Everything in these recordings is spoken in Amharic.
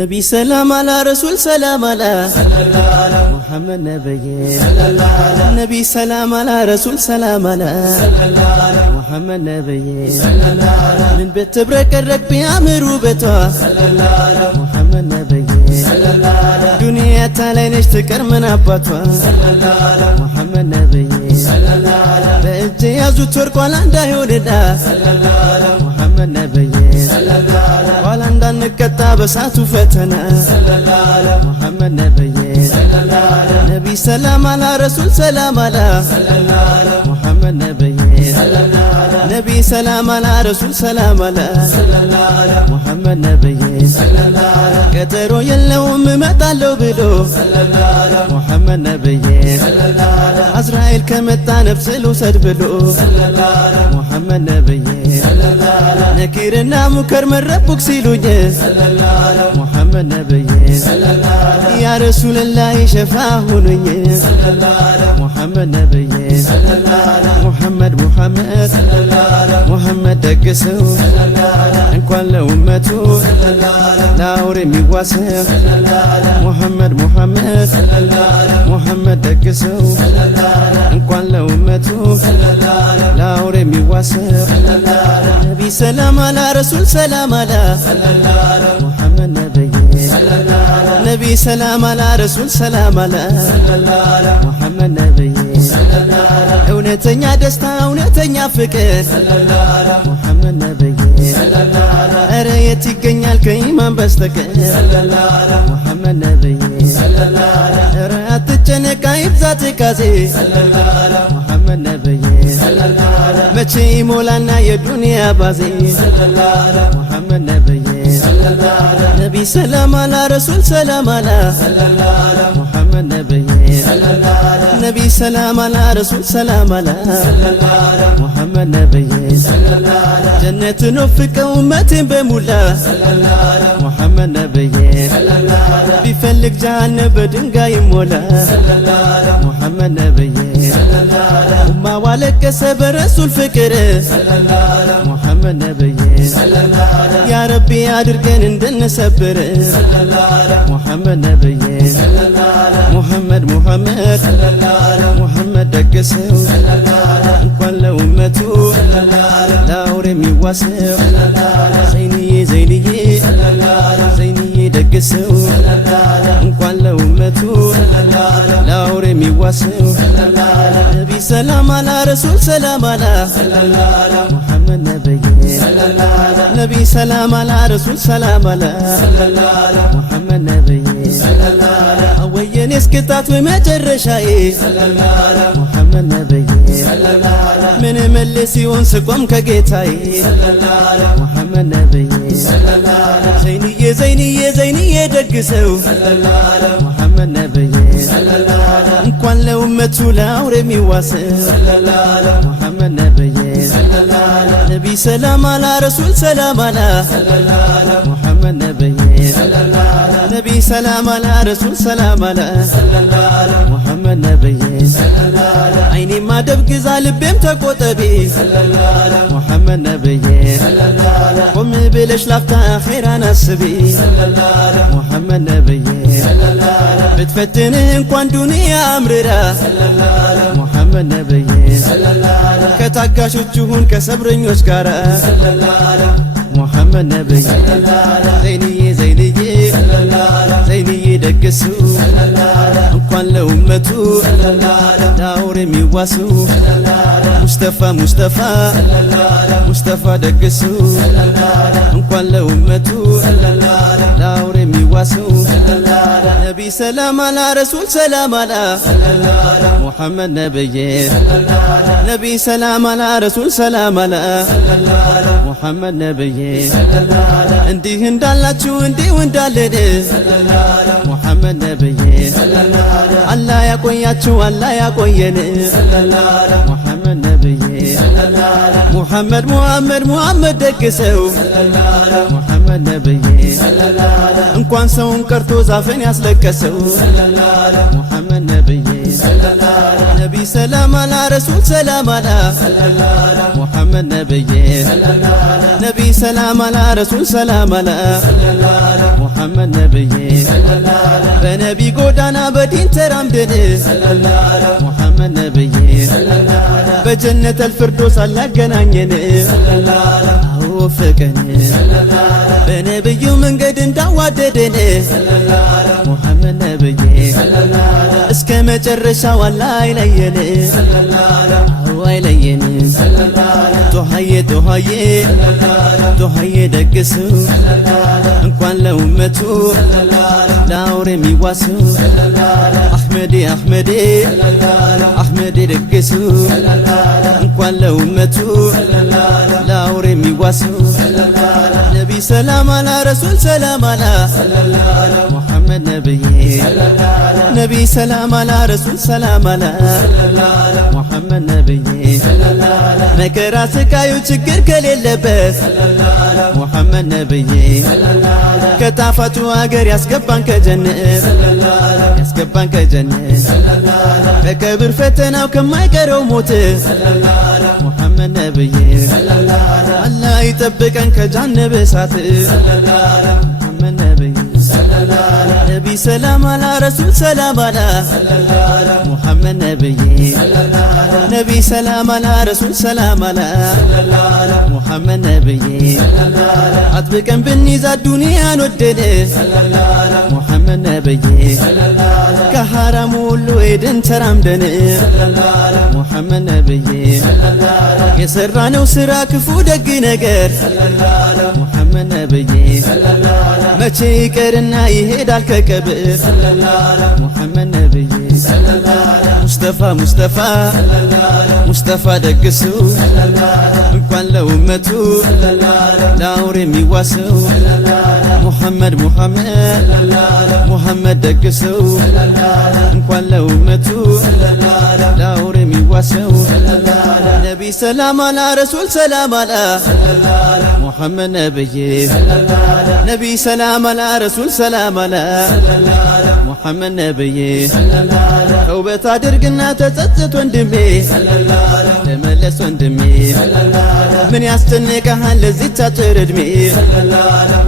نبي سلام على رسول سلام على محمد نبي نبي سلام على رسول سلام على محمد نبي من بيت برك الرك بيعمروا بيتوا محمد نبي دنيا تالينش تكر من أبطوا محمد نبي بأنت يازو ترك ولا ندا يولدا محمد نبي ولا ندا نكتا بساتو فتنا محمد نبي نبي سلام على رسول سلام على محمد نبي نبي سلام على رسول سلام على محمد نبي كترو يلوم ممتالو بلو محمد نبي عزرائيل كمتا نفسلو سدبلو محمد نبي نكيرنا مكر من ربك سيلوجي محمد نبي يا رسول الله شفاه ني محمد نبي محمد محمد محمد دقسو እንኳን ለኡመቱ ላውር የሚዋሰው محمد محمد محمد دقسو እንኳን ለኡመቱ ላውር የሚዋሰው نبي سلام على رسول سلام على محمد نبي نبي سلام على رسول سلام على محمد نبي እውነተኛ ደስታ እውነተኛ ፍቅር محمد نبي ኧረ የት ይገኛል ከኢማን በስተቀር محمد نبي ኧረ አትጨነቅ አይብዛ ትካዜ محمد نبي መቼ ይሞላና የዱንያ ባዜ محمد نبي نبي سلام على رسول سلام على محمد نبي نبي سلام على رسول سلام على محمد نبي جنة نفك أمتين بمولا محمد نبي بيفلك جهنم بدنقا يمولا محمد نبي وما والك سب رسول فكر محمد نبي يا ربي أدركن عندنا سبر محمد نبي محمد محمد محمد دقسو እንኳን ለኡመቱ ላውር የሚዋሰው ዘይንዬ ዘይንዬ ዘይንዬ ደግሰው እንኳን ለኡመቱ ላውር የሚዋሰው ነቢ ሰላም على رسول سلام على محمد نبي نبي سلام على رسول سلام على محمد نبي وين اسكتات ومجرشاي محمد نبي من ملسيون سقوم كجيتاي محمد نبي زينية زينية زينية دقسو محمد نبي እንኳን ለኡመቱ ላውር የሚዋሰው محمد نبي نبي سلام على رسول سلام على محمد نبي نبي سلام على رسول سلام على محمد نبي عيني ما دبك زالبيم تقوتبي محمد نبي قم بلش لفتا خيرا نسبي محمد نبي بتفتن እንኳን ዱንያ አምርራ محمد نبي ከታጋሾቹ ሁን ከሰብረኞች ጋር محمد نبي زينዬ زينዬ زينዬ ደግሱ እንኳን ለኡመቱ ላውር የሚዋሱ ሙስጠፋ ሙስጠፋ ሙስጠፋ ደግሱ እንኳን ለኡመቱ ላውር የሚዋሱ نبي سلام على رسول سلام على محمد نبي نبي سلام على رسول سلام على محمد نبي እንዲህ እንዳላችሁ እንዲህ እንዳለን محمد نبي አላህ ያቆያችሁ አላህ ያቆየን محمد نبي محمد محمد محمد ደግሰው محمد نبي እንኳን ሰውን ቀርቶ ዛፍን ያስለቀሰው محمد نبي نبي سلام على رسول سلام على محمد نبي نبي سلام على رسول سلام على محمد ሙሐመድ ነብዬ በነቢ ጎዳና በዲን ተራምደን ሙሐመድ ነብዬ በጀነተል ፊርዶስ አላገናኘን አወፈቀን በነብዩ መንገድ እንዳዋደደን ሙሐመድ ነብዬ እስከ መጨረሻው አላህ አይለየን አይለየን ጦሃዬ ጦሃዬ ጦሃዬ ደግሱ እንኳን ለኡመቱ ለአውሬ የሚዋሱ አሕመዴ አሕመዴ አሕመዴ ደግሱ እንኳን ለኡመቱ ለአውሬ የሚዋሱ ነቢ ሰላም አላ ረሱል ሰላም አላ ሙሐመድ ነብዬ ነቢ ሰላም አላ ረሱል ሰላም አላ ሙሐመድ ነብዬ መከራ ስቃዩ ችግር ከሌለበት ሙሐመድ ነብዬ ከጣፋጩ አገር ያስገባን ከጀነት ያስገባን ከጀነት ከቀብር ፈተናው ከማይቀረው ሞት ሙሐመድ ነብዬ አላህ ይጠብቀን ከጀሃነም እሳት ሙሐመድ ነብዬ ነቢ ሰላም አላ ረሱል ሰላም አላ ሙሐመድ ነብዬ ነቢ ሰላም አላ ረሱል ሰላም አላ ሙሐመድ ነብዬ አጥብቀን ብንይዛት ዱንያን ወደደ ሙሐመድ ነብዬ ከሐራሙ ሁሉ ሄደን ተራምደን ሙሐመድ ነብዬ የሰራነው ስራ ክፉ ደግ ነገር ሙሐመድ ነብዬ መቼ ይቀርና ይሄዳል ከቀብር ሙሐመድ ነብዬ ሙስጠፋ ሙስጠፋ ሙስጠፋ ደግሱ እንኳን ለኡመቱ ለአውሬ የሚዋሰው ሙሐመድ ሙሐመድ ሙሐመድ ደግሱ እንኳን ለኡመቱ ለአውሬ የሚዋሰው ነቢ ሰላም አላ ረሱል ሰላም አላ ሙሐመድ ነብዬ ነቢ ሰላም አላ ረሱል ሰላም አላ ሙሐመድ ነብዬ ተውበት አድርግና ተጸጸት ወንድሜ ተመለስ ወንድሜ ምን ያስጨንቅሃል ለዚች አጭር ዕድሜ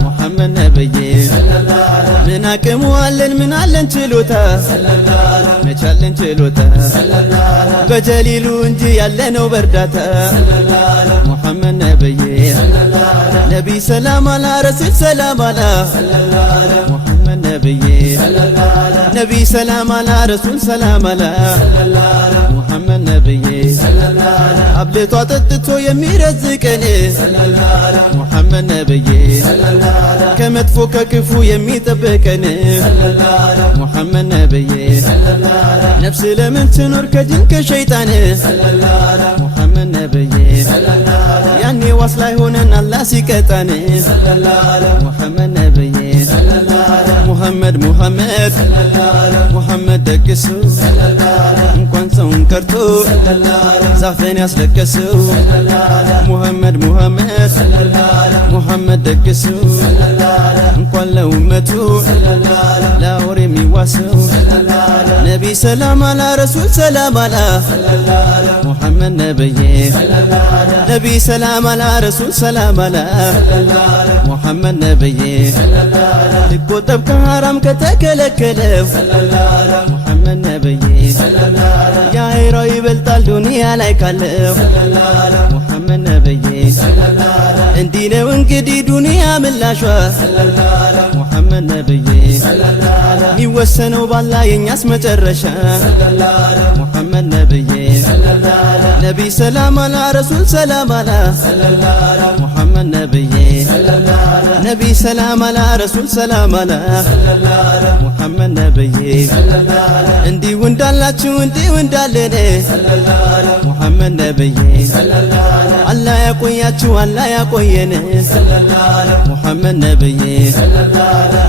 ሙሐመድ ነብዬ ምን አቅሙ አለን ምን አለን ችሎታ መቻለን ችሎታ በጀሊሉ እንጂ ያለነው በርዳታ ሙሐመድ ነብዬ ነቢ ሰላም አላ ረሱል ሰላም አላ ሙሐመድ ነብዬ ነቢ ሰላም አላ ረሱል ሰላም አላ ሙሐመድ ነብዬ አብልቶ አጠጥቶ የሚረዝቀን ሙሐመድ ነብዬ ከመጥፎ ከክፉ የሚጠብቀን ሙሐመድ ነብዬ ነፍስ ለምን ትኖር ከጅን ከሸይጣን ሙሐመድ ነብዬ ያኔ ዋስ ላይ ሆነን አላህ ሲቀጣን ሙሐመድ ነብዬ ሙሐመድ ሙሐመድ ሙሐመድ ደግሱ እንኳን ሰውን ከርቶ ዛፍን ያስለቀሰው ሙሐመድ ሙሐመድ ሙሐመድ ደግሱ እንኳን ለኡመቱ ለአውሬ የሚዋሰው ነቢ ሰላም አላ ረሱል ሰላም አላ ሙሐመድ ነብዬ ነቢ ሰላም አላ ረሱል ሰላም አላ ሙሐመድ ነብዬ ልቆጠብ ከሐራም ከተከለከለው ሙሐመድ ነብዬ የአኺራው ይበልጣል ዱንያ ላይ ካለው ሙሐመድ ነብዬ እንዲህ ነው እንግዲህ ዱንያ ምላሿ ሙሐመድ ነብዬ የሚወሰነው ባላ የኛስ መጨረሻ ሙሐመድ ነብዬ ነቢ ሰላም አላ ረሱል ሰላም አላ ሙሐመድ ነብዬ ነቢ ሰላም አላ ረሱል ሰላም አላ ሙሐመድ ነብዬ እንዲሁ እንዳላችሁ እንዲሁ እንዳለን ሙሐመድ ነብዬ አላህ ያቆያችሁ አላህ ያቆየን ሙሐመድ ነብዬ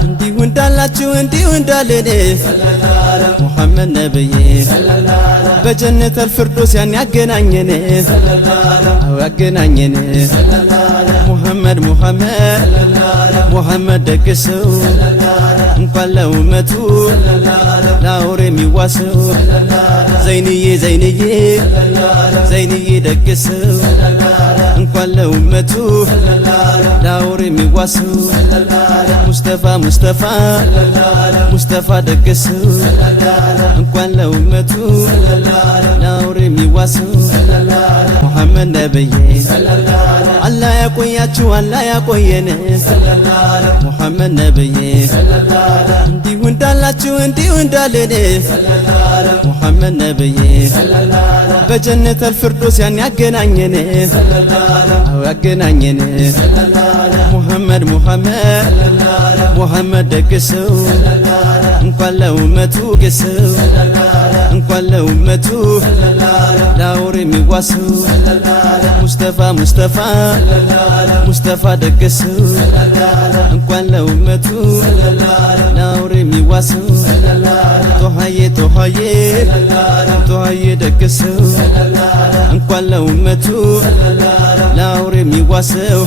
እንዲሁ እንዳላችሁ እንዲሁ እንዳለን ሙሐመድ ነብዬ በጀነተል ፊርዶስ ያን ያገናኘን አው ያገናኘን ሙሐመድ ሙሐመድ ሙሐመድ ደግሰው እንኳን ለኡመቱ ለአውሬ የሚዋሰው ዘይንዬ ዘይንዬ ዘይንዬ ደግሰው እንኳን ለኡመቱ ለአውሬ የሚዋሰው ሙስጠፋ ሙስጠፋ ሙስጠፋ ደግሰው እንኳን ለኡመቱ ለአውሬ የሚዋሰው ሙሐመድ ነብዬ አላህ ያቆያችሁ አላህ ያቆየን ሙሐመድ ነብዬ እንዲሁ እንዳላችሁ እንዲሁ እንዳለን ሙሐመድ ነብዬ በጀነት አልፍርዶስ ያን ያገናኘን አው ያገናኘን ሙሐመድ ሙሐመድ ሙሐመድ ደግሰው እንኳን ለኡመቱ ገሰው እንኳን ለኡመቱ ለአውሬ የሚዋሰው ሙስጠፋ ሙስጠፋ ሙስጠፋ ደግሰው እንኳን ለኡመቱ ለአውሬ የሚዋሰው ጦሃዬ ጦሃዬ ጦሃዬ ደግሰው እንኳን ለኡመቱ ለአውሬ የሚዋሰው